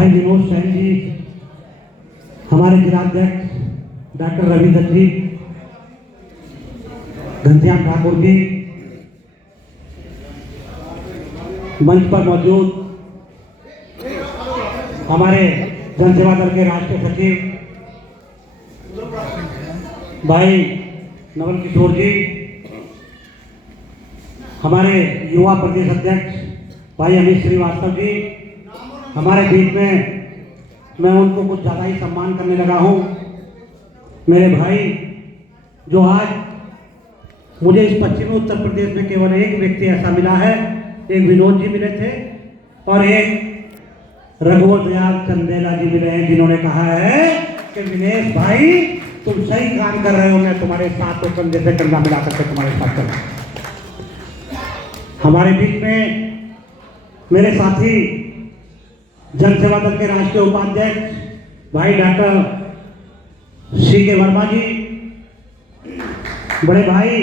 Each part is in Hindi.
भाई विनोद सैन जी, हमारे जिलाध्यक्ष डॉक्टर रवि दत्त जी, घनश्याम ठाकुर जी, मंच पर मौजूद हमारे जन सेवा दल के राष्ट्रीय सचिव भाई नवल किशोर जी, हमारे युवा प्रदेश अध्यक्ष भाई अमित श्रीवास्तव जी, हमारे बीच में मैं उनको कुछ ज़्यादा ही सम्मान करने लगा हूँ। मेरे भाई जो आज मुझे इस पश्चिमी उत्तर प्रदेश में केवल एक व्यक्ति ऐसा मिला है, एक विनोद जी मिले थे और एक रघुवर दयाल चंदेला जी मिले हैं, जिन्होंने कहा है कि विनेश भाई तुम सही काम कर रहे हो, मैं तुम्हारे साथ तो कंधे से कंधा मिला करके तुम्हारे साथ कर। हमारे बीच में मेरे साथी जन सेवा दल के राष्ट्रीय उपाध्यक्ष भाई डॉक्टर सी के वर्मा जी, बड़े भाई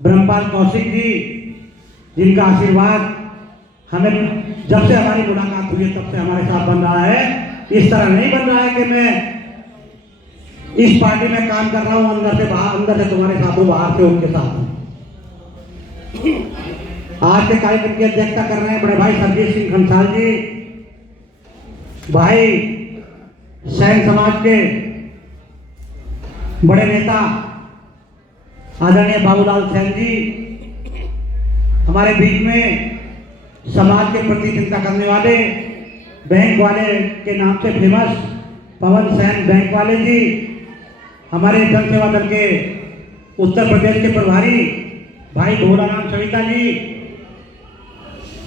ब्रह्मपाल कौशिक जी, जिनका आशीर्वाद हमें जब से हमारी मुलाकात हुई तब से हमारे साथ बन रहा है। इस तरह नहीं बन रहा है कि मैं इस पार्टी में काम कर रहा हूं अंदर से बाहर, अंदर से तुम्हारे साथ हूं, बाहर से उनके साथ हूं। आज के कार्यक्रम की अध्यक्षता कर रहे हैं बड़े भाई सरजीत सिंह खंसाल जी, भाई सैन समाज के बड़े नेता आदरणीय बाबूलाल सैन जी, हमारे बीच में समाज के प्रति चिंता करने वाले बैंक वाले के नाम से फेमस पवन सैन बैंक वाले जी, हमारे जन सेवा दल के उत्तर प्रदेश के प्रभारी भाई भोलाराम सविता जी,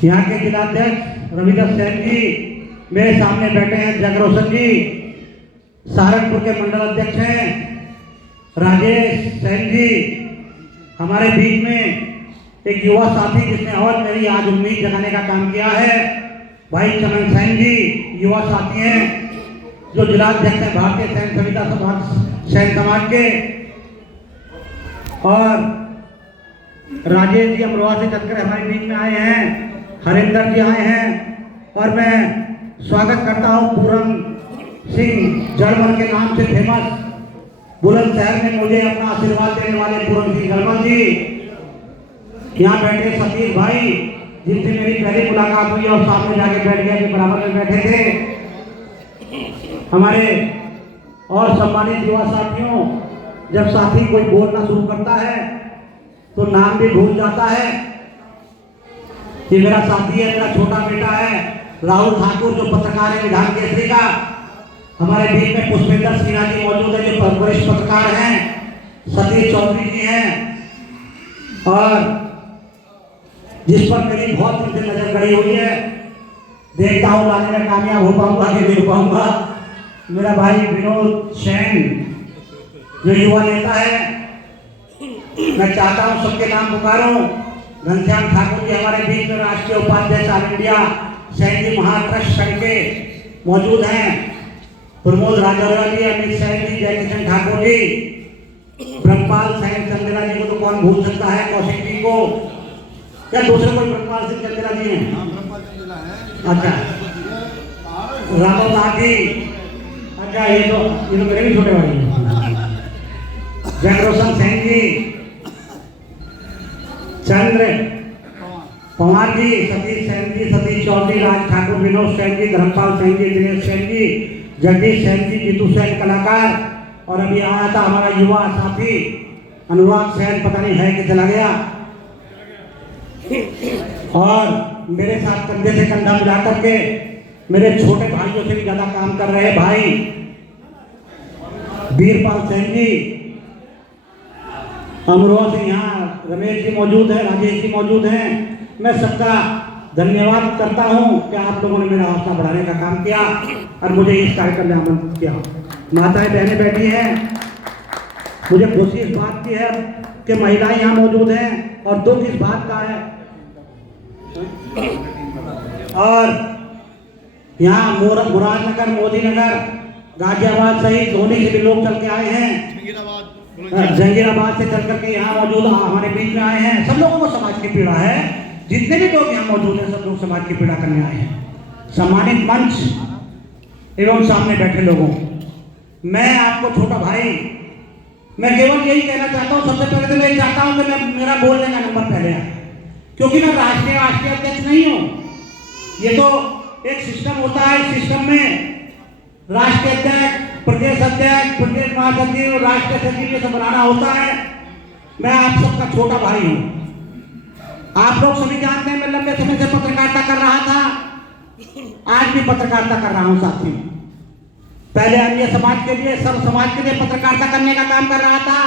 यहाँ के जिलाध्यक्ष रविदास सैन जी, मेरे सामने बैठे हैं जगरोशन जी, सहारनपुर के मंडल अध्यक्ष हैं राजेश सैन जी, हमारे बीच में एक युवा साथी जिसने और मेरी आज उम्मीद जगाने का काम किया है भाई चमन सैन जी, युवा साथी हैं जो जिलाध्यक्ष हैं भारतीय सैन सविता समाज सैन समाज के, और राजेश जी अमरोहा से चलकर हमारे बीच में आए हैं, हरिंदर जी आए हैं, और मैं स्वागत करता हूं पूरन सिंह जड़मल के नाम से फेमस बुलंदशहर में मुझे अपना आशीर्वाद देने वाले पूरन सिंह जड़मल जी, यहाँ बैठे सतीश भाई जिनसे मेरी पहली मुलाकात हुई और सामने जाके बैठ गए कि बराबर में बैठे थे। हमारे और सम्मानित युवा साथियों, जब साथी कोई बोलना शुरू करता है तो नाम भी भूल जाता है। ये मेरा साथी है, मेरा छोटा बेटा है राहुल ठाकुर, जो पत्रकार है विधान केसरी का। हमारे बीच में पुष्पेंद्र सिन्हा जी मौजूद है जो वरिष्ठ पत्रकार हैं, सतीश चौधरी जी हैं, और जिस पर मेरी बहुत दिन से नजर गड़ी हुई है, देखता हूँ लाने में कामयाब हो पाऊंगा कि नहीं पाऊंगा, मेरा भाई विनोद सैन जो युवा नेता है। मैं चाहता हूँ सबके नाम पुकारूं। घनश्याम ठाकुर जी हमारे बीच में राष्ट्रीय उपाध्यक्ष ऑल इंडिया सैन जी महाट्रस्ट संघ के मौजूद हैं, प्रमोद राजौरा जी, अमित सैन जी, जयकिशन ठाकुर जी, ब्रह्मपाल सैन चंदेला जी को तो कौन भूल सकता है, कौशिक जी को, क्या दूसरे कोई ब्रह्मपाल सिंह चंदेला जी हैं? अच्छा, रामोदास जी, अच्छा ये तो मेरे भी छोटे भाई हैं, जगरोशन सैन जी, चंद्र पवार जी, सतीश सैन जी, सतीश चौधरी, राज ठाकुर, विनोद सैन जी, धर्मपाल सैन जी, दिनेश सैन जी, जगदीश सैन जी, जीतू सैन कलाकार, और अभी आया था हमारा युवा साथी अनुराग सैन, पता नहीं है कि चला गया, और मेरे साथ कंधे से कंधा मिला करके मेरे छोटे भाइयों से भी ज्यादा काम कर रहे भाई वीरपाल सैन जी, अमरोहा से यहाँ रमेश जी मौजूद है, राजेश जी मौजूद हैं। मैं सबका धन्यवाद करता हूँ कि आप लोगों ने मेरा हौसला बढ़ाने का काम किया और मुझे इस कार्यक्रम में आमंत्रित किया। माताएं बहनें बैठी हैं, मुझे खुशी इस बात की है कि महिलाएं यहाँ मौजूद हैं, और दुख इस बात का है, और यहाँ मुरादनगर, मोदी नगर, गाजियाबाद सहित धोनी से भी लोग चल के आए हैं, जंगीराबाद से चल करके यहाँ मौजूद हमारे बीच में आए हैं। सब लोगों को समाज की पीड़ा है, जितने भी लोग यहाँ मौजूद हैं सब लोग समाज की पीड़ा करने आए हैं। सम्मानित मंच एवं सामने बैठे लोगों, मैं आपको छोटा भाई, मैं केवल यही कहना चाहता हूँ, सबसे पहले तो मैं चाहता हूँ कि मेरा बोलने का नंबर पहले आए, क्योंकि मैं राष्ट्रीय अध्यक्ष नहीं हूँ। ये तो एक सिस्टम होता है, इस सिस्टम में राष्ट्रीय अध्यक्ष, प्रदेश अध्यक्ष, प्रदेश महासचिव, राष्ट्रीय सचिव ये सब बनाना होता है। मैं आप सबका छोटा भाई हूँ। आप लोग सभी जानते हैं मैं लंबे समय से पत्रकारिता कर रहा था, आज भी पत्रकारिता कर रहा हूँ साथियों। पहले अन्य समाज के लिए, सब समाज के लिए पत्रकारिता करने का काम कर रहा था,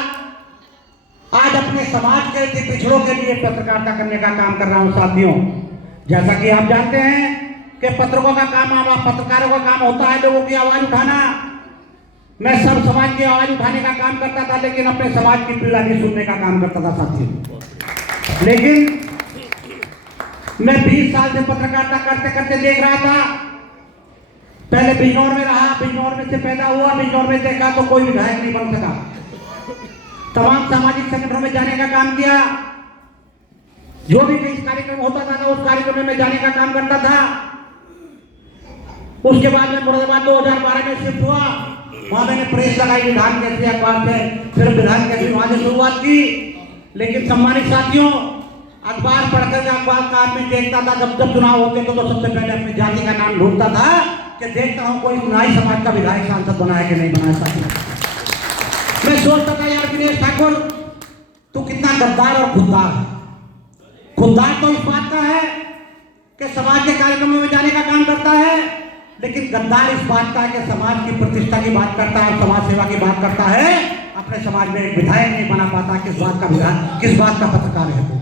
आज अपने समाज के पिछड़ों के लिए पत्रकारिता करने का काम कर रहा हूँ साथियों। जैसा कि आप जानते हैं कि पत्रकारों का काम होता है लोगों की आवाज उठाना। मैं सब समाज की आवाज उठाने का काम करता था, लेकिन अपने समाज की पीड़ा भी सुनने का काम करता था साथियों। लेकिन मैं 20 साल से पत्रकारिता करते करते देख रहा था, पहले बिजनौर में रहा, बिजनौर में से पैदा हुआ, बिजनौर में देखा तो कोई विधायक नहीं बन सका। तमाम सामाजिक संगठनों में जाने का काम किया, जो भी कहीं कार्यक्रम होता था उस कार्यक्रम में जाने का काम करता था। उसके बाद में मुरादाबाद 2012 में शिफ्ट हुआ, वहां मैंने प्रेस लगाई विधान केसरी अखबार से, फिर विधान केसरी वहां से शुरुआत की। लेकिन सम्मानित साथियों, अखबार पढ़कर अखबार का आदमी देखता था, जब चुनाव होते तो सबसे पहले अपनी जाति का नाम ढूंढता था कि देखता हूं कोई नाई समाज का विधायक सांसद बना है कि नहीं बना है। मैं सोचता था यार दिनेश ठाकुर तू कितना गद्दार और खुददार है। खुददार तो इस बात का है कि समाज के कार्यक्रमों में जाने का काम करता है, लेकिन गद्दार इस बात का है कि समाज की प्रतिष्ठा की बात करता है, समाज सेवा की बात करता है, अपने समाज में एक विधायक नहीं बना पाता। किस बात का पत्रकार है तू?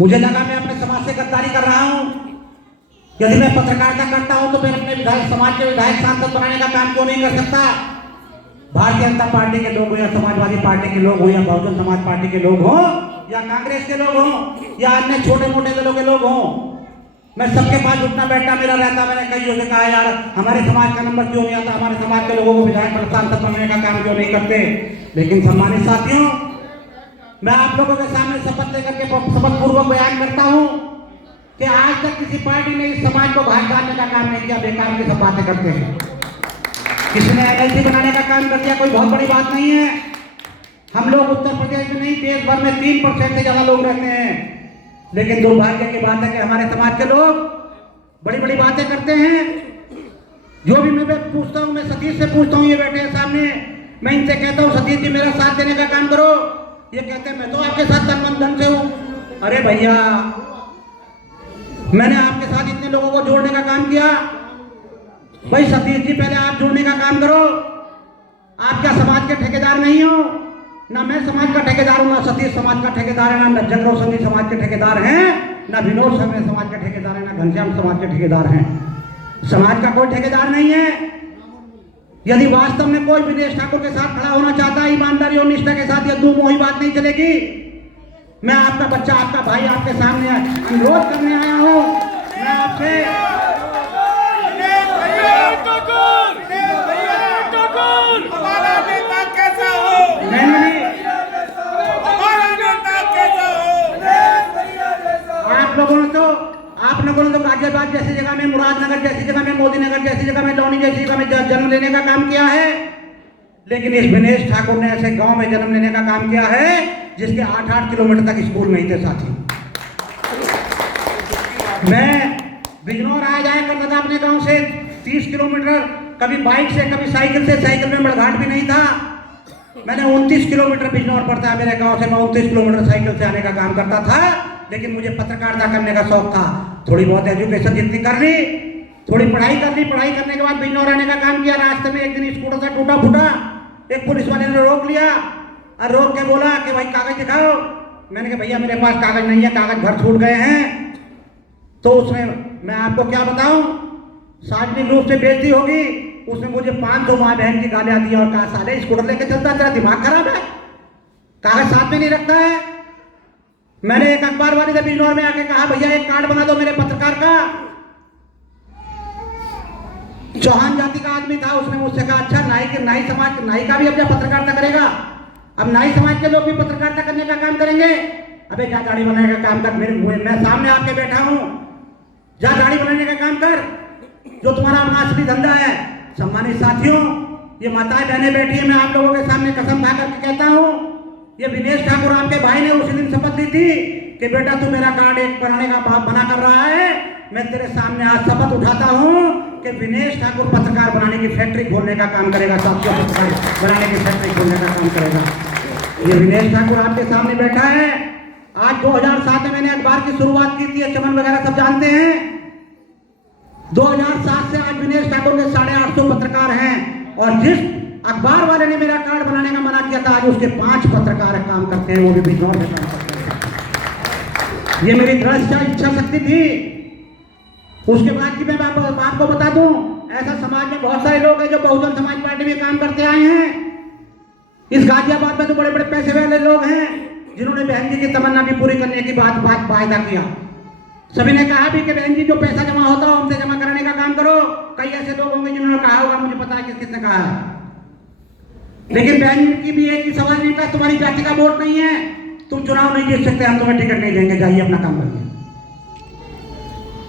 मुझे लगा मैं अपने समाज से गद्दारी कर रहा हूं। यदि मैं पत्रकारिता करता हूं तो मैं अपने विधायक, समाज के विधायक सांसद बनाने का काम क्यों नहीं कर सकता? भारतीय जनता पार्टी के लोग हो या समाजवादी पार्टी के लोग हो या बहुजन समाज पार्टी के लोग हो या कांग्रेस के लोग हो या अन्य छोटे मोटे दलों के लोग हो, मैं सबके पास उठना बैठना मेरा रहता। मैंने कईयों से कहा यार हमारे समाज का नंबर क्यों नहीं आता, हमारे समाज के लोगों को विधायक सांसद बनने का काम क्यों नहीं करते? लेकिन सम्मानित साथियों, मैं आप लोगों के सामने शपथ लेकर के शपथ पूर्वक बयान करता हूं कि आज तक किसी पार्टी ने इस समाज को भाग डालने का काम नहीं किया। बेकार की सब बातें करते हैं। किसी ने एलआईसी बनाने का काम कर दिया, कोई बहुत बड़ी बात नहीं है। हम लोग उत्तर प्रदेश में नहीं, देश भर में 3% से ज्यादा लोग रहते हैं, लेकिन दुर्भाग्य की बात है कि हमारे समाज के लोग बड़ी बड़ी बातें करते हैं। जो भी मैं पूछता हूं, मैं सतीश से पूछता हूं, ये बैठे हैं सामने, मैं इनसे कहता हूं सतीश जी मेरा साथ देने का काम करो, ये कहते हैं मैं तो आपके साथ तन मन धन से हूं। अरे भैया, मैंने आपके साथ इतने लोगों को जोड़ने का काम किया। भाई सतीश जी पहले आप जोड़ने का काम करो। आप क्या समाज के ठेकेदार नहीं हो? ना मैं समाज का ठेकेदार हूं, ना सतीश समाज का ठेकेदार है, ना जग रोशन जी समाज के ठेकेदार हैं, ना विनोद समाज के ठेकेदार है, ना घनश्याम समाज के ठेकेदार हैं। समाज का कोई ठेकेदार नहीं है। यदि वास्तव में कोई दिनेश ठाकुर के साथ खड़ा होना चाहता है ईमानदारी और निष्ठा के साथ, यह दो मोही बात नहीं चलेगी। मैं आपका बच्चा, आपका भाई आपके सामने अनुरोध करने आया हूं। मैं आपसे आप लोगों ने तो गाजियाबाद जैसी जगह में, मुरादनगर जैसी जगह में, मोदीनगर जैसी जगह में, लौनी जैसी जगह में जन्म लेने का काम किया है, लेकिन इस दिनेश ठाकुर ने ऐसे गांव में जन्म लेने का काम किया है जिसके 8-8 किलोमीटर तक स्कूल नहीं थे साथी। मैं बिजनौर आया जाया करता था अपने गांव से 30 किलोमीटर, कभी बाइक से कभी साइकिल से, साइकिल में बड़घाट भी नहीं था। मैंने 29 किलोमीटर बिजनौर पड़ता है मेरे गांव से, मैं 29 किलोमीटर साइकिल से आने का काम करता था। लेकिन मुझे पत्रकारिता करने का शौक था। थोड़ी बहुत एजुकेशन जितनी कर ली, थोड़ी पढ़ाई कर ली, पढ़ाई करने के बाद बिजनौर आने का काम किया। रास्ते में एक दिन स्कूटर से टूटा फूटा, एक पुलिस वाले ने रोक लिया और रोक के बोला कि भाई कागज दिखाओ। मैंने कहा भैया मेरे पास कागज नहीं है, कागज घर छूट गए हैं। तो उसने, मैं आपको क्या बताऊं, सार्वजनिक रूप से बेइज्जती होगी, उसने मुझे 500 माँ बहन की गालियां दी और कहा साले स्कूटर लेके चलता, तेरा दिमाग खराब है, कागज साथ में नहीं रखता है। मैंने एक अखबार वाले से बिजनौर में आके कहा भैया एक कार्ड बना दो मेरे पत्रकार का। चौहान जाति का आदमी था, उसने मुझसे कहा अच्छा नाई समाज, नाई का भी अब पत्रकारिता करेगा, अब नाई समाज के लोग भी पत्रकारिता करने का काम करेंगे। अबे क्या गाड़ी बनाने का काम कर, मैं सामने आके बैठा हूं, जा गाड़ी बनाने का काम कर, जो तुम्हारा अपना असली धंधा है। सम्मानित साथियों, ये माताएं बहनें बैठी है, मैं आप लोगों के सामने कसम खा करके कहता हूँ, ये विनेश ठाकुर आपके भाई ने उसी दिन शपथ ली थी कि बेटा तू मेरा कार्ड एक बनाने का बाप बना कर रहा है। मैं तेरे सामने आज शपथ उठाता हूँ कि विनेश ठाकुर पत्रकार बनाने की फैक्ट्री खोलने का काम करेगा, साथियों पत्रकार बनाने की फैक्ट्री खोलने का काम करेगा। ये विनेश ठाकुर आपके सामने बैठा है। आज 2007 में मैंने अखबार की शुरुआत की थी, चमन वगैरह सब जानते हैं। 2007 से आज विनेश ठाकुर के 850 पत्रकार हैं, और जिस अखबार वाले ने मेरा कार्ड बनाने का मना किया था, आज उसके 5 पत्रकार काम करते हैं, वो भी बिजनौर से काम करते हैं। ये मेरी दृढ़ इच्छा शक्ति थी। उसके बाद की मैं आपको बता दूं, ऐसा समाज में बहुत सारे लोग हैं जो बहुजन समाज पार्टी में काम करते आए हैं। इस गाजियाबाद में तो बड़े बड़े पैसे वाले लोग हैं जिन्होंने बहन जी की तमन्ना भी पूरी करने की बात वायदा किया। सभी ने कहा भी कि बहन जी जो पैसा जमा होता हो हमसे जमा कराने का काम करो। कई ऐसे लोग होंगे जिन्होंने कहा होगा, मुझे पता है किसने कहा है। लेकिन बहन जी की भी एक ही सवाल नहीं था, तुम्हारी जाति का वोट नहीं है, तुम चुनाव नहीं जीत सकते, हम तुम्हें टिकट नहीं देंगे, जाइए अपना काम करिए।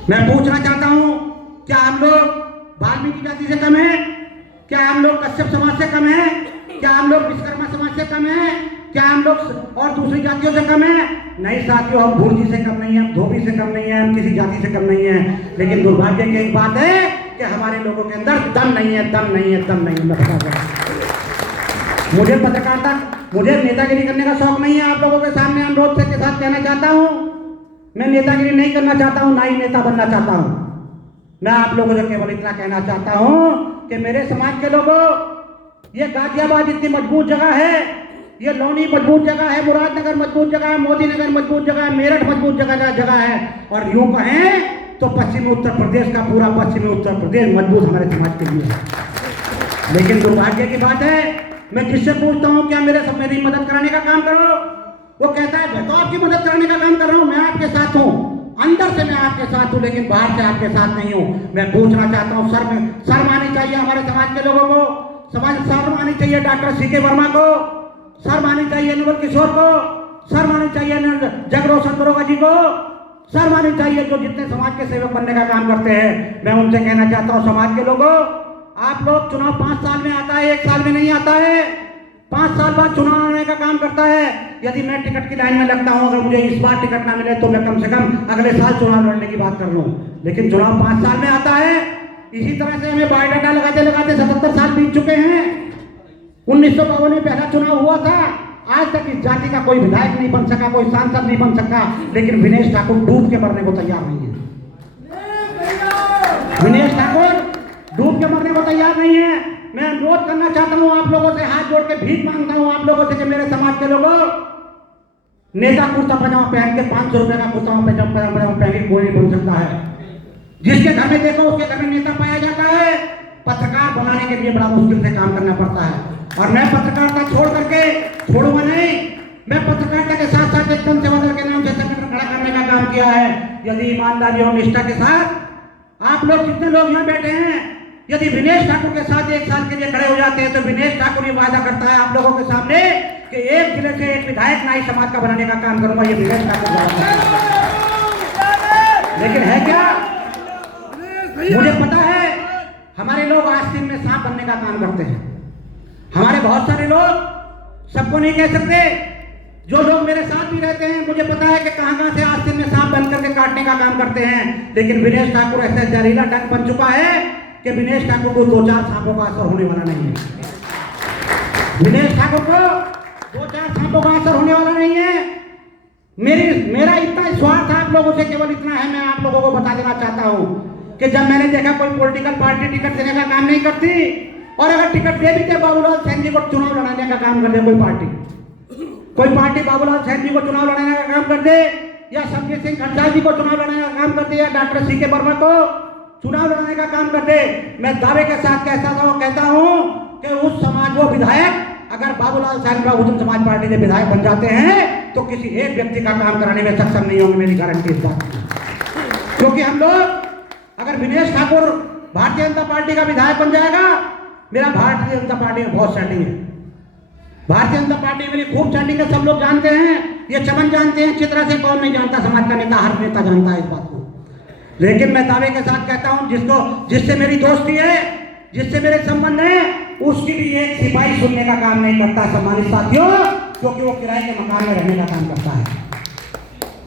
मैं पूछना चाहता हूं, क्या हम लोग वाल्मीकि जाति से कम है? क्या हम लोग कश्यप समाज से कम है? क्या हम लोग विश्वकर्मा समाज से कम है? क्या हम लोग और दूसरी जातियों से कम है? नहीं साथियों, हम भुर्जी से कम नहीं है, हम धोबी से कम नहीं है, हम किसी जाति से कम नहीं है। लेकिन दुर्भाग्य की एक बात है कि हमारे लोगों के अंदर दम नहीं है, दम नहीं है, दम नहीं है। मैं बता रहा हूं, मुझे पत्रकारिता, मुझे नेतागिरी करने का शौक नहीं है। आप लोगों के सामने अनुरोध के साथ कहना चाहता हूं, मैं नेतागिरी नहीं करना चाहता हूं, ना ही नेता बनना चाहता हूं। मैं आप लोगों से केवल इतना कहना चाहता हूं कि मेरे समाज के लोगों, ये गाजियाबाद इतनी मजबूत जगह है, ये लौनी मजबूत जगह है, मुरादनगर मजबूत जगह है, मोदी नगर मजबूत जगह है, मेरठ मजबूत जगह है, और यूं कहें तो पश्चिमी उत्तर प्रदेश का पूरा पश्चिमी उत्तर प्रदेश मजबूत हमारे समाज के लिए है। लेकिन दुर्भाग्य की बात है, मैं जिससे पूछता हूं क्या मेरी मदद कराने का काम करो, वो कहता है मैं तो आपकी मदद कराने का काम कर रहा हूं, मैं आपके साथ हूं, अंदर से मैं आपके साथ हूं, लेकिन बाहर से आपके साथ नहीं हूं। मैं पूछना चाहता हूं, शर्म आनी चाहिए हमारे समाज के लोगों को, शर्म आनी चाहिए डॉक्टर सीके वर्मा को, शर्म आनी चाहिए नवल किशोर को, शर्म आनी चाहिए जगरोशन दरोगा जी को, शर्म आनी चाहिए जो जितने समाज के सेवक बनने का काम करते हैं। मैं उनसे कहना चाहता हूं, समाज के लोगों, आप लोग चुनाव 5 साल में आता है, 1 साल में नहीं आता है, 5 साल बाद चुनाव आने का काम करता है। यदि मैं टिकट की लाइन में लगता हूं, अगर मुझे इस बार टिकट ना मिले तो मैं कम से कम अगले साल चुनाव लड़ने की बात कर लूं, लेकिन चुनाव 5 साल में आता है। इसी तरह से हमें बायोडाटा लगाते लगाते 77 साल बीत चुके हैं। 1952 में पहला चुनाव हुआ था, आज तक इस जाति का कोई विधायक नहीं बन सका, कोई सांसद नहीं बन सका, लेकिन विनेश ठाकुर डूब के मरने को तैयार नहीं है। विनेश ठाकुर डूब के मरने को तैयार नहीं है। मैं अनुरोध करना चाहता हूं आप लोगों से, हाथ जोड़ के भीख मांगता हूं आप लोगों से कि मेरे समाज के लोगों, नेता कुर्ता पजामा पहन के 500 रुपए का कुर्ता पजामा पहन के कोई नहीं बन सकता है। जिसके घर में देखो उसके घर में नेता पाया जाता है। पत्रकार बनाने के लिए बड़ा मुश्किल से काम करना पड़ता है, और मैं पत्रकारिता छोड़ूंगा नहीं। मैं पत्रकारिता के साथ साथ एक जन सेवा दल के नाम से संगठन खड़ा करने का काम किया है। यदि ईमानदारी और निष्ठा के साथ आप लोग जितने लोग यहाँ बैठे हैं, यदि विनेश ठाकुर के साथ 1 साल के लिए खड़े हो जाते हैं, तो विनेश ठाकुर ये वादा करता है आप लोगों के सामने कि एक जिले से एक विधायक नाई समाज का बनाने का काम करूंगा। ये विनेश ठाकुर लेकिन है क्या, मुझे पता है हमारे लोग आस्तीन में सांप बनने का काम करते हैं। हमारे बहुत सारे लोग, सबको नहीं कह सकते, जो लोग मेरे साथ भी रहते हैं, मुझे पता है कि कहां से आस्तीन में सांप बन करके काटने का काम करते हैं। लेकिन विनेश ठाकुर ऐसा जहरीला डंक बन चुका है कि विनेश ठाकुर को 2-4 सांपों का असर होने वाला नहीं है। विनेश ठाकुर को 2-4 सांपों का असर होने वाला नहीं है। मेरा इतना स्वार्थ आप लोगों से केवल इतना है, मैं आप लोगों को बता देना चाहता हूं कि जब मैंने देखा कोई पॉलिटिकल पार्टी टिकट देने का काम नहीं करती, और अगर टिकट दे भी दे बाबूलाल सैन जी को चुनाव लड़ाने का काम कर दे, कोई पार्टी बाबूलाल सैन जी को चुनाव लड़ाने का काम कर दे, या संजय सिंह खंडसा जी को चुनाव लड़ाने का काम कर दे, या डॉक्टर सीके वर्मा को चुनाव लड़ाने का काम कर दे, मैं दावे के साथ कहता हूं कि उस समाज वो विधायक, अगर बाबूलाल सैन बहुजन समाज पार्टी के विधायक बन जाते हैं, तो किसी एक व्यक्ति का काम कराने में सक्षम नहीं होंगे। मेरी गारंटी इस बात की, क्योंकि हम लोग, अगर विनेश ठाकुर भारतीय जनता पार्टी का विधायक बन जाएगा, मेरा भारतीय जनता पार्टी में बहुत सेटिंग है। भारतीय जनता पार्टी मेरी खूब सेटिंग है, सब लोग जानते हैं, ये चमन जानते हैं, चित्रा से कौन नहीं जानता, समाज का नेता हर नेता जानता है इस बात को। लेकिन मैं दावे के साथ कहता हूं, जिससे मेरी दोस्ती है, जिससे मेरे संबंध है, उसकी भी एक सिपाही सुनने का काम नहीं करता सम्मानित साथियों, क्योंकि वो किराए के मकान में रहने का काम करता है।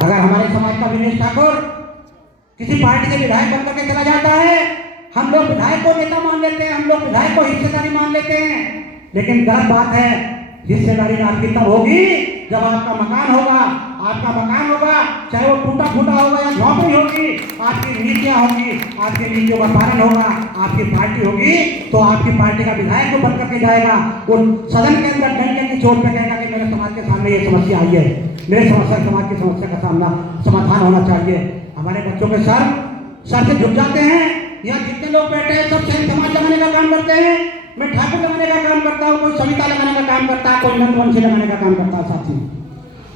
अगर हमारे समाज का विनेश ठाकुर किसी पार्टी से विधायक बनकर के चला जाता है, हम लोग विधायक को नेता मान लेते हैं, हम लोग विधायक को हिस्सेदारी मान लेते हैं, लेकिन गलत बात है। हिस्सेदारी आपकी तब होगी जब आपका मकान होगा, आपका मकान होगा, चाहे वो टूटा फूटा होगा या झोंपड़ी होगी, आपकी नीतियां होगी, आपकी नीतियों का पालन होगा, आपकी पार्टी होगी, तो आपकी पार्टी का विधायक को बन करके जाएगा, वो सदन के अंदर डंडे की चोट पे कहेगा कि मेरे समाज के सामने ये समस्या आई है, मेरे समाज की समस्या का समाधान होना चाहिए। हमारे बच्चों के सर से झुक जाते हैं। यहाँ जितने लोग बैठे हैं सब सही समाज लगाने का काम करते हैं। मैं ठाकुर लगाने का काम करता हूँ, कोई सविता लगाने का काम करता है, कोई नंदवंशी लगाने का काम करता है साथी,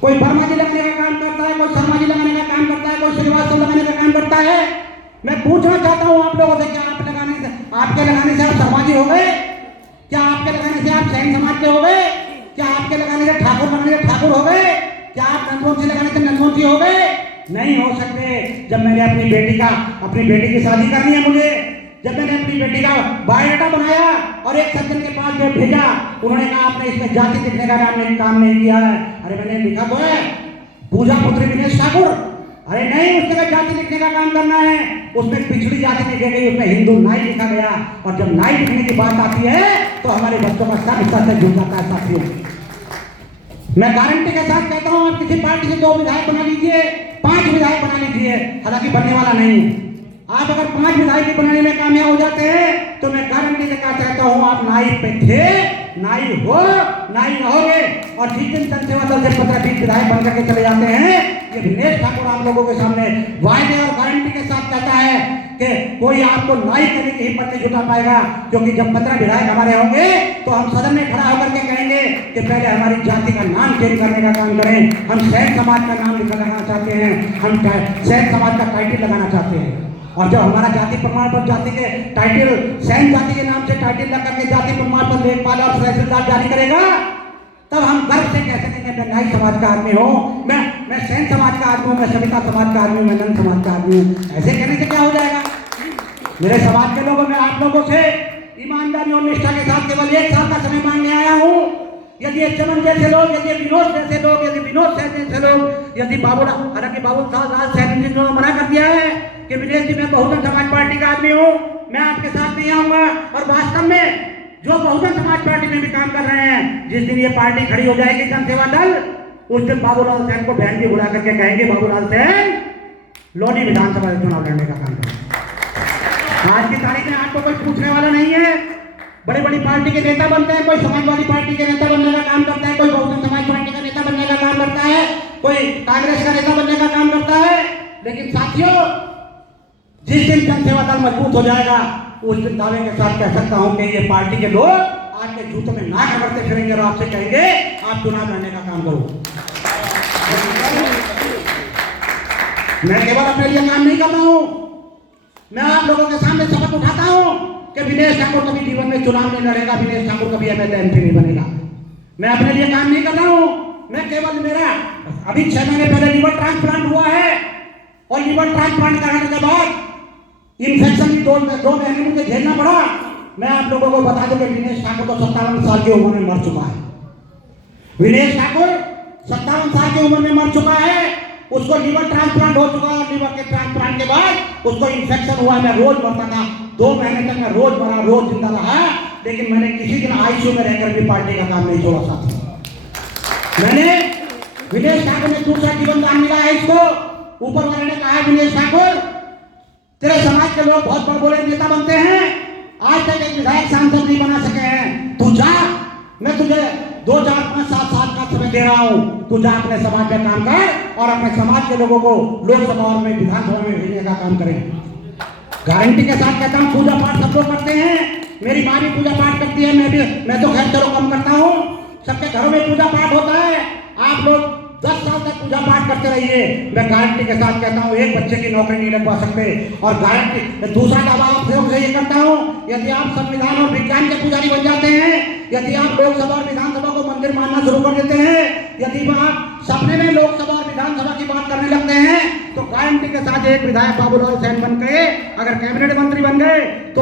कोई वर्मा जी लगाने का काम करता है, कोई शर्मा जी लगाने का काम करता है, कोई श्रीवास्तव लगाने का काम करता है। मैं पूछना चाहता हूँ आप लोगों से, क्या आपके लगाने से आप शर्मा जी हो गए? क्या आपके लगाने से आप सैन समाज के हो गए? क्या आपके लगाने से ठाकुर लगाने से ठाकुर हो गए? क्या आप नंदवंशी लगाने से नंदवंशी हो गए? नहीं हो सकते। जब मैंने अपनी बेटी की शादी करनी है, मुझे जब मैंने अपनी बेटी का बायोडाटा बनाया और एक सज्जन के पास में भेजा, उन्होंने कहा आपने इसमें जाति लिखने का काम नहीं किया है। अरे मैंने लिखा तो है पूजा पुत्री विनेश ठाकुर। अरे नहीं, उसके बाद जाति लिखने का काम करना है, उसमें पिछड़ी जाति लिखी गई, उसमें हिंदू नाई लिखा गया, और जब नाई लिखने की बात आती है तो हमारे बच्चों का सब हिस्सा से जुड़ जाता है साथियों। मैं गारंटी के साथ कहता हूं, आप किसी पार्टी से 2 विधायक बना लीजिए, 5 विधायक बना लीजिए, हालांकि बनने वाला नहीं। आप अगर 5 विधायक की बनाने में कामयाब हो जाते हैं तो मैं गारंटी के साथ कहता हूं, आप नाई पे थे, नाई रहोगे। और जिस दिन जनसेवा दल से 15-20 विधायक बनकर के चले जाते हैं, ये विनेश ठाकुर आप लोगों के सामने वायदे और गारंटी के साथ कहता है कि कोई आपको नाई करने की हिम्मत नहीं जुटा पाएगा, क्योंकि जब 15 विधायक हमारे होंगे तो हम सदन में खड़ा होकर के कहेंगे कि पहले हमारी जाति का नाम चेंज करने का काम करें, हम सैन समाज का नाम लगाना चाहते हैं, हम सैन समाज का टाइटल लगाना चाहते हैं। और जब हमारा जाति प्रमाण पत्र जाति के टाइटल सैन जाति के नाम से टाइटल लग करके जाति प्रमाण पत्र लेखपाल और तहसीलदार जारी करेगा, तब हम गर्व से कह सकेंगे मैं नाई समाज का आदमी हूँ, मैं सैन समाज का आदमी हूँ, मैं सविता समाज का आदमी हूँ, मैं नंद समाज का आदमी हूँ। ऐसे कहने से क्या हो जाएगा? मेरे समाज के लोगों, मैं आप लोगों से ईमानदारी और निष्ठा के साथ केवल 1 साल का समय मांगने आया हूँ। यदि चमन जैसे लोग, यदि विनोद जैसे लोग, यदि विनोद जैसे लोग, यदि हालांकि बाबूलाल सैनी जी ने मना कर दिया है कि विनेश जी मैं बहुजन समाज पार्टी का आदमी हूँ, मैं आपके साथ नहीं आऊंगा। और वास्तव में जो बहुजन समाज पार्टी में भी काम कर रहे हैं, जिस दिन ये पार्टी खड़ी हो जाएगी जनसेवा दल, उस दिन बाबूलाल सैन को बहन भी बुला करके कहेंगे बाबूलाल सैन लोनी विधानसभा चुनाव लड़ने का काम करें। आज की तारीख में आपको कोई पूछने वाला नहीं है। बड़ी बड़ी पार्टी के नेता बनते हैं, कोई समाजवादी पार्टी के नेता बनने का काम करता है, कोई बहुजन समाज पार्टी का नेता बनने का काम करता है, कोई कांग्रेस का नेता बनने का काम करता है। लेकिन साथियों, जिस दिन जनसेवा दल मजबूत हो जाएगा, उस दिन दावे के साथ कह सकता हूं कि ये पार्टी के लोग आपके जूतों में नाक रगड़ते फिरेंगे और आपसे कहेंगे आप चुनाव लड़ने का काम करो। मैं केवल अपने लिए काम नहीं कर रहा हूं, मैं आप लोगों के सामने शपथ उठाता हूं कि विनेश ठाकुर कभी जीवन में चुनाव नहीं लड़ेगा, विनेश ठाकुर कभी एमएलए एमपी नहीं बनेगा। मैं अपने लिए काम नहीं कर रहा हूं, मैं केवल मेरा अभी 6 महीने पहले लिवर ट्रांसप्लांट हुआ है, और लिवर ट्रांसप्लांट कराने के बाद इन्फेक्शन की 2 महीने मुझे झेलना पड़ा। मैं आप लोगों को बता दूं कि विनेश ठाकुर तो 57 साल की उम्र में मर चुका है। विनेश ठाकुर 57 साल की उम्र में मर चुका है, उसको लिवर ट्रांसप्लांट हो चुका है। लिवर के ट्रांसप्लांट के बाद उसको इन्फेक्शन हुआ। मैं रोज मरता था, 2 महीने तक मैं रोज मरा, रोज जिंदा रहा, लेकिन मैंने किसी दिन आईसीयू में रहकर भी पार्टी का काम नहीं छोड़ा साथी। मैंने विनेश ठाकुर ने दूसरा जीवन दान मिला है इसको। ऊपर वाले ने कहा विनेश ठाकुर तेरे समाज के लोग बहुत बड़े नेता बनते हैं, आज तक एक विधायक सांसद नहीं बना सके हैं, तू जा, मैं तुझे 2, 4, 5, 7 साल का समय दे रहा हूं, तू जा अपने समाज में काम कर और अपने समाज के लोगों को लोकसभा और में विधानसभा में भेजने का काम करें। गारंटी के साथ कहता हूं, पूजा पाठ सब लोग करते हैं, मेरी माँ भी पूजा पाठ करती है, मैं तो खैर चलो कम करता हूं, सबके घरों में पूजा पाठ होता है। आप लोग 10 साल तक पूजा पाठ करते रहिए। मैं गारंटी के साथ कहता हूँ, एक बच्चे की नौकरी नहीं लगवा सकते। और गारंटी दूसरा दावा आपसे ये करता हूँ, यदि आप संविधान और विज्ञान के पुजारी बन जाते हैं, यदि आप लोकसभा और विधानसभा को मंदिर मानना शुरू कर देते हैं, यदि आप सपने में लोकसभा और विधानसभा की बात करने लगते हैं तो गारंटी के साथ एक विधायक बाबूलाल सैन बन गए, अगर कैबिनेट मंत्री बन गए तो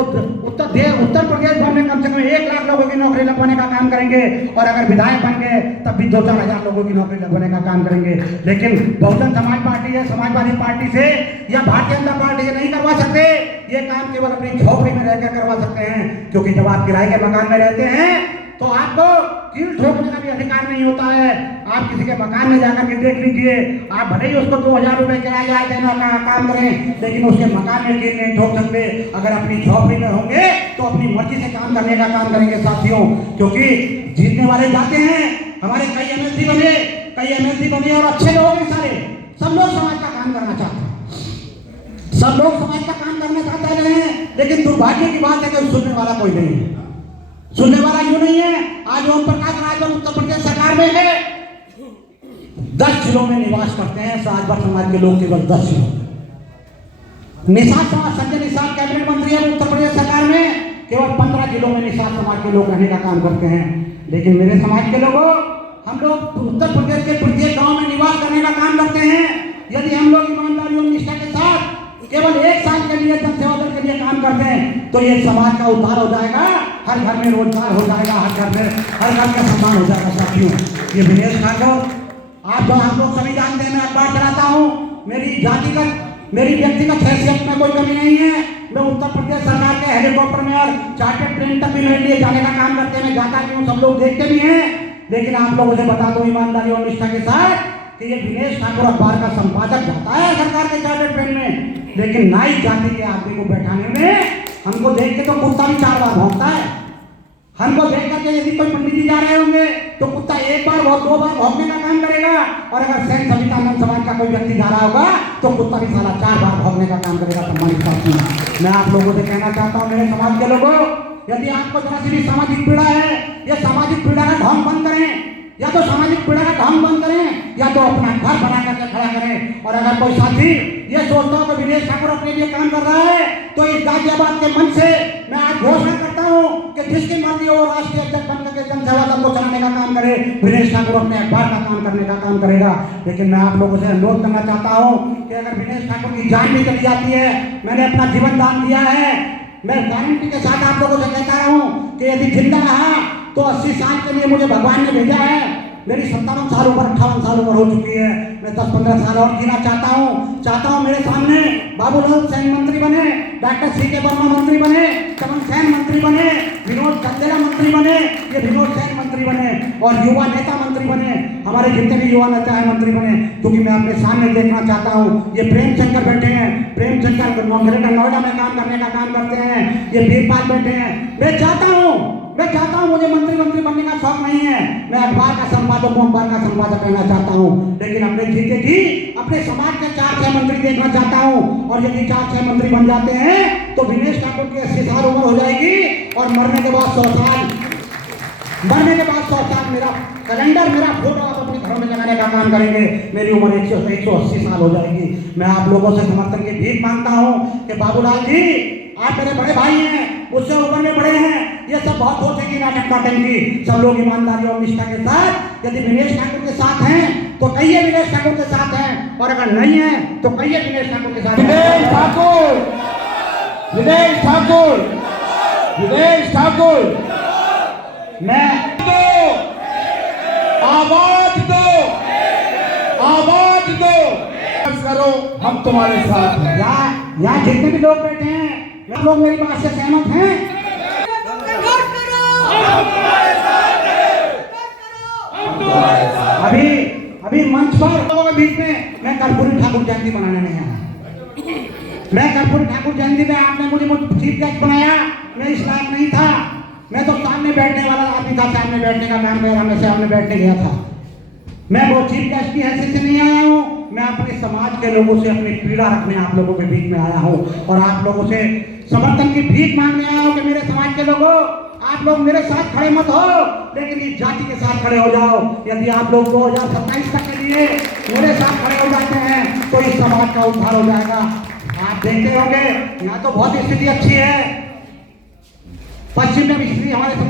उत्तर प्रदेश भर में कम से कम 1 लाख लोगों की नौकरी लगवाने का काम करेंगे, और अगर विधायक बन गए तब भी 2-4 हजार लोगों की नौकरी लगवाने का काम करेंगे। लेकिन बहुजन समाज पार्टी है, समाजवादी पार्टी से या भारतीय जनता पार्टी से नहीं करवा सकते। ये काम केवल अपनी झोपड़ी में रहकर करवा सकते हैं, क्योंकि जब आप किराए के मकान में रहते हैं तो आपको कील ठोकने का भी अधिकार नहीं होता है। आप किसी के मकान में जाकर के देख लीजिए, आप भले ही उसको 2000 रुपए किराया देना का काम करें, लेकिन उसके मकान में कील नहीं ठोक सकते। अगर अपनी झोपड़ी में होंगे तो अपनी मर्जी से काम करने का काम करेंगे साथियों, क्योंकि जीतने वाले जाते हैं। हमारे कई एमएलसी बने और अच्छे लोग हैं सारे, सब लोग समाज का काम करना चाहते हैं, सब लोग समाज का काम करना चाहते हैं, लेकिन दुर्भाग्य की बात है कि सुनने वाला कोई नहीं है। सुनने वाला क्यों नहीं है? आज ओम प्रकाश राजभर उत्तर प्रदेश सरकार में है, 10 जिलों में निवास करते हैं राजभर समाज के लोग, केवल 10 जिलों। निषाद समाज, संजय निषाद कैबिनेट मंत्री है उत्तर प्रदेश सरकार में, केवल 15 जिलों में निषाद समाज के लोग रहने का काम करते हैं। लेकिन मेरे समाज के लोगों, हम लोग उत्तर प्रदेश के प्रत्येक गांव में निवास करने का काम करते हैं। यदि हम लोग ईमानदारी और निष्ठा के साथ केवल 1 साल के लिए जनसेवा दल के लिए काम करते हैं तो ये समाज का उद्धार हो जाएगा, हर घर में रोजगार हो जाएगा, हर घर का सम्मान हो जाएगा साथियों। ये दिनेश ठाकुर, आप लोग सभी जानते हैं, मैं अखबार चलाता हूँ, मेरी व्यक्तिगत हैसियत में कोई कमी नहीं है। मैं उत्तर प्रदेश सरकार के हेलीकॉप्टर में और चार्टर्ड ट्रेन तक भी मेरे लिए जाने का काम करते हैं, मैं जाता भी हूँ, सब लोग देखते भी हैं। लेकिन आप लोगों से बता दो ईमानदारी और निष्ठा के साथ कि ये दिनेश ठाकुर अखबार का संपादक जाता है सरकार के चार्टर्ड ट्रेन में, लेकिन नाई जाति के आदमी को बैठाने में हमको देख के तो कुत्ता भी 4 बार भौंकता है। हमको देख करके यदि कोई पंडित जी जा रहे होंगे तो कुत्ता 1 बार 2 बार भौंकने का काम करेगा, और अगर सैन सवितानंद समाज का कोई व्यक्ति जा रहा होगा तो कुत्ता भी साला 4 बार भौंकने का काम करेगा। सम्मानित साथियों, मैं आप लोगों से कहना चाहता हूँ, मेरे समाज के लोगों, यदि आपको जरा सी भी सामाजिक पीड़ा है, ये सामाजिक पीड़ा का ढोंग बंद करें, या तो सामाजिक पीड़ा का ढोंग बंद करें, या तो अपना घर बना करके खड़ा करें। और अगर कोई साथी ये सोचता हो कि दिनेश ठाकुर अपने लिए काम कर रहा है, तो इस गाजियाबाद के मंच से मैं आज घोषणा करता हूं कि जिसकी मर्जी हो राष्ट्रीय अध्यक्ष बनकर के जनसेवा दल को चलाने का काम करे, दिनेश ठाकुर अपने अखबार का काम करने का काम करेगा। लेकिन मैं आप लोगों से अनुरोध करना चाहता हूं कि अगर दिनेश ठाकुर की जान भी चली जाती है, मैंने अपना जीवन दान दिया है, मैं गारंटी के साथ आप लोगों से कहता हूं कि यदि जिंदा रहा तो 80 साल के लिए मुझे भगवान ने भेजा है। मेरी 57 साल ऊपर 58 साल उम्र हो चुकी है, मैं 10-15 साल और जीना चाहता हूँ। मेरे सामने बाबूलाल सैन मंत्री बने, डॉक्टर सीके वर्मा मंत्री बने, चमन सैन मंत्री बने, विनोद चंदेला मंत्री बने, ये विनोद सैन मंत्री बने, और युवा नेता मंत्री बने, हमारे जितने भी युवा नेता है मंत्री बने। क्योंकि मैं अपने सामने देखना चाहता हूँ, ये प्रेम शंकर बैठे हैं, प्रेम शंकर नोएडा में काम करने का काम करते हैं, ये वीरपाल बैठे हैं। मैं चाहता हूँ, मुझे मंत्री बनने का शौक नहीं है, मैं अखबार का संपादक हूँ, अखबार का संपादक रहना चाहता हूँ, लेकिन अपने जीते जी अपने समाज के 4-6 मंत्री देखना चाहता हूँ। और यदि 4-6 मंत्री बन जाते हैं तो दिनेश ठाकुर की 80 साल उम्र हो जाएगी, और मरने के बाद 100 साल मेरा कैलेंडर, मेरा फोटो आप अपने घरों में लगाने का काम करेंगे, मेरी उम्र 180 साल हो जाएगी। मैं आप लोगों से समर्थन की भीख मांगता हूँ कि बाबूलाल जी, आप मेरे बड़े भाई हैं, मुझसे उम्र में बड़े हैं, ये सब बहुत सोचेंगी नाटक काटेंगी। सब लोग ईमानदारी और निष्ठा के साथ यदि दिनेश ठाकुर के साथ हैं तो कहिए दिनेश ठाकुर के साथ हैं, और अगर नहीं है तो कहिए दिनेश ठाकुर के साथ। दिनेश ठाकुर, दिनेश ठाकुर, दिनेश ठाकुर, मैं आवाज दो, आवाज दो, करो, हम तुम्हारे साथ हैं। यहाँ जितने भी लोग बैठे हैं, वे लोग मेरी बात से सहमत हैं। अभी मंच पर लोगों के बीच में मैं कर्पूरी ठाकुर जयंती बनाने नहीं आया। मैं कर्पूरी ठाकुर जयंती में आपने मुझे चीफ गेस्ट बनाया, मैं इस लायक नहीं था। मैं तो सामने बैठने वाला आदमी था, सामने बैठने का काम कर रहा, मैं सामने बैठने गया था। मैं वो चीफ गेस्ट की हैसियत से नहीं आया हूँ, मैं अपने समाज के लोगों से अपनी पीड़ा रखने आप लोगों के बीच में आया हूँ, और आप लोगों से समर्थन की भीख मांगने आया हूँ कि मेरे समाज के लोगों, आप लोग मेरे साथ खड़े मत हो, लेकिन इस जाति के साथ खड़े हो जाओ। यदि आप लोग 2027 तक के लिए मेरे साथ खड़े हो जाते हैं तो इस समाज का उद्धार हो जाएगा। आप देखते होंगे यहाँ तो बहुत स्थिति अच्छी है, पश्चिम में भी स्थिति हमारे समाज